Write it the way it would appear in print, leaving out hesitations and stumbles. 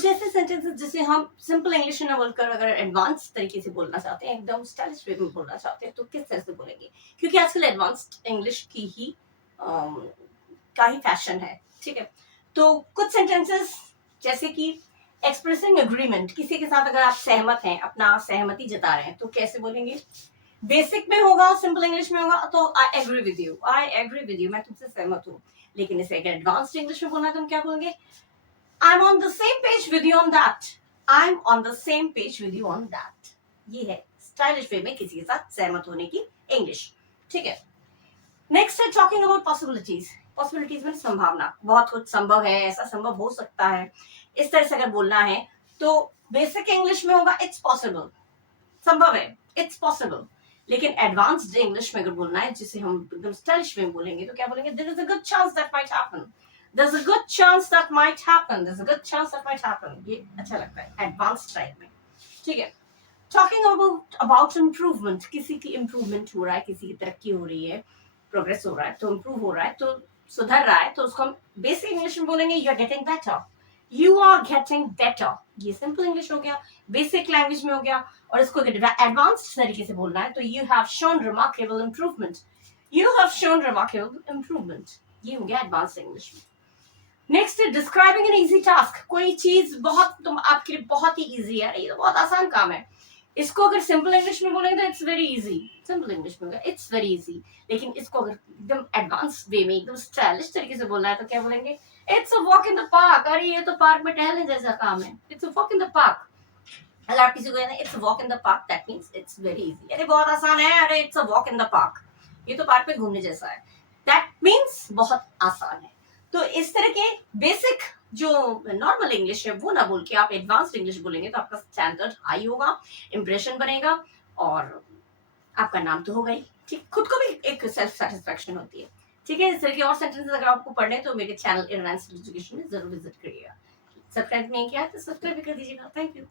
कुछ ऐसे सेंटेंसेस जिसे हम सिंपल इंग्लिश में ना बोलकर अगर एडवांस तरीके से बोलना चाहते हैं, एकदम स्टाइलिश वे में बोलना चाहते हैं, तो किस तरह से बोलेंगे? क्योंकि आजकल एडवांस्ड इंग्लिश की ही का ही फैशन है, ठीक है? तो कुछ सेंटेंसेस जैसे कि एक्सप्रेसिंग एग्रीमेंट, किसी के साथ अगर आप सहमत हैं, अपना सहमति जता रहे हैं, तो कैसे बोलेंगे? बेसिक में होगा, सिंपल इंग्लिश में होगा तो I agree with you, I agree with you, मैं तुमसे सहमत हूँ। लेकिन इसे अगर एडवांस्ड इंग्लिश में बोलना है तो हम क्या बोलेंगे? I am on the same page with you on that, I am on the same page with you on that. ये है स्टाइलिश वे में किसी के साथ सहमत होने की इंग्लिश, ठीक है? नेक्स्ट है टॉकिंग अबाउट पॉसिबिलिटीज। पॉसिबिलिटीज में संभावना, बहुत कुछ संभव है, ऐसा संभव हो सकता है, इस तरह से अगर बोलना है तो बेसिक इंग्लिश में होगा इट्स पॉसिबल, संभव है, इट्स पॉसिबल। लेकिन एडवांस्ड इंग्लिश में अगर बोलना है, जिसे हम एकदम स्टाइलिश में बोलेंगे, तो क्या बोलेंगे? There is a good chance that might happen, there is a good chance that might happen, there is a good chance that might happen. ये अच्छा लगता है एडवांस्ड टाइप में, ठीक है? टॉकिंग अबाउट इम्प्रूवमेंट, किसी की इम्प्रूवमेंट हो रहा है, किसी की तरक्की हो रही है, प्रोग्रेस हो रहा है, तो इम्प्रूव हो रहा है, तो सुधर रहा है, तो उसको हम बेसिक इंग्लिश में बोलेंगे you are getting better, you are getting better. ये सिंपल इंग्लिश हो गया, बेसिक लैंग्वेज में हो गया। और इसको एडवांस्ड तरीके से बोलना है तो you have shown remarkable improvement, you have shown remarkable improvement. ये हो गया एडवांस्ड इंग्लिश में। नेक्स्ट है डिस्क्राइबिंग एन इजी टास्क, कोई चीज बहुत तुम आपके लिए बहुत ही इजी है, ये तो बहुत आसान काम है, इसको अगर सिंपल इंग्लिश में बोलेंगे तो it's very easy, simple English में होगा इट्स वेरी इजी। लेकिन इसको अगर एकदम एडवांस वे में, एकदम स्टाइलिश तरीके से बोलना है तो क्या बोलेंगे? It's a walk in the park. अरे ये तो पार्क में टहलने जैसा काम है, it's a walk in the park. अगर आप किसी को कहना it's a walk in the park, that means it's very easy, अरे बहुत आसान है, अरे it's a walk in the park, ये तो पार्क में घूमने जैसा है, दैट मींस बहुत आसान है। तो इस तरह के बेसिक जो नॉर्मल इंग्लिश है वो ना बोल के आप एडवांस्ड इंग्लिश बोलेंगे तो आपका स्टैंडर्ड हाई होगा, इंप्रेशन बनेगा, और आपका नाम तो होगा ही, ठीक? खुद को भी एक सेल्फ सेटिस्फेक्शन होती है, ठीक है? इस तरह के और सेंटेंसेस अगर आपको पढ़ने हैं तो मेरे चैनल एडवांस्ड एजुकेशन में जरूर विजिट करिएगा। सब्सक्राइब नहीं किया तो सब्सक्राइब भी कर दीजिएगा। Thank you.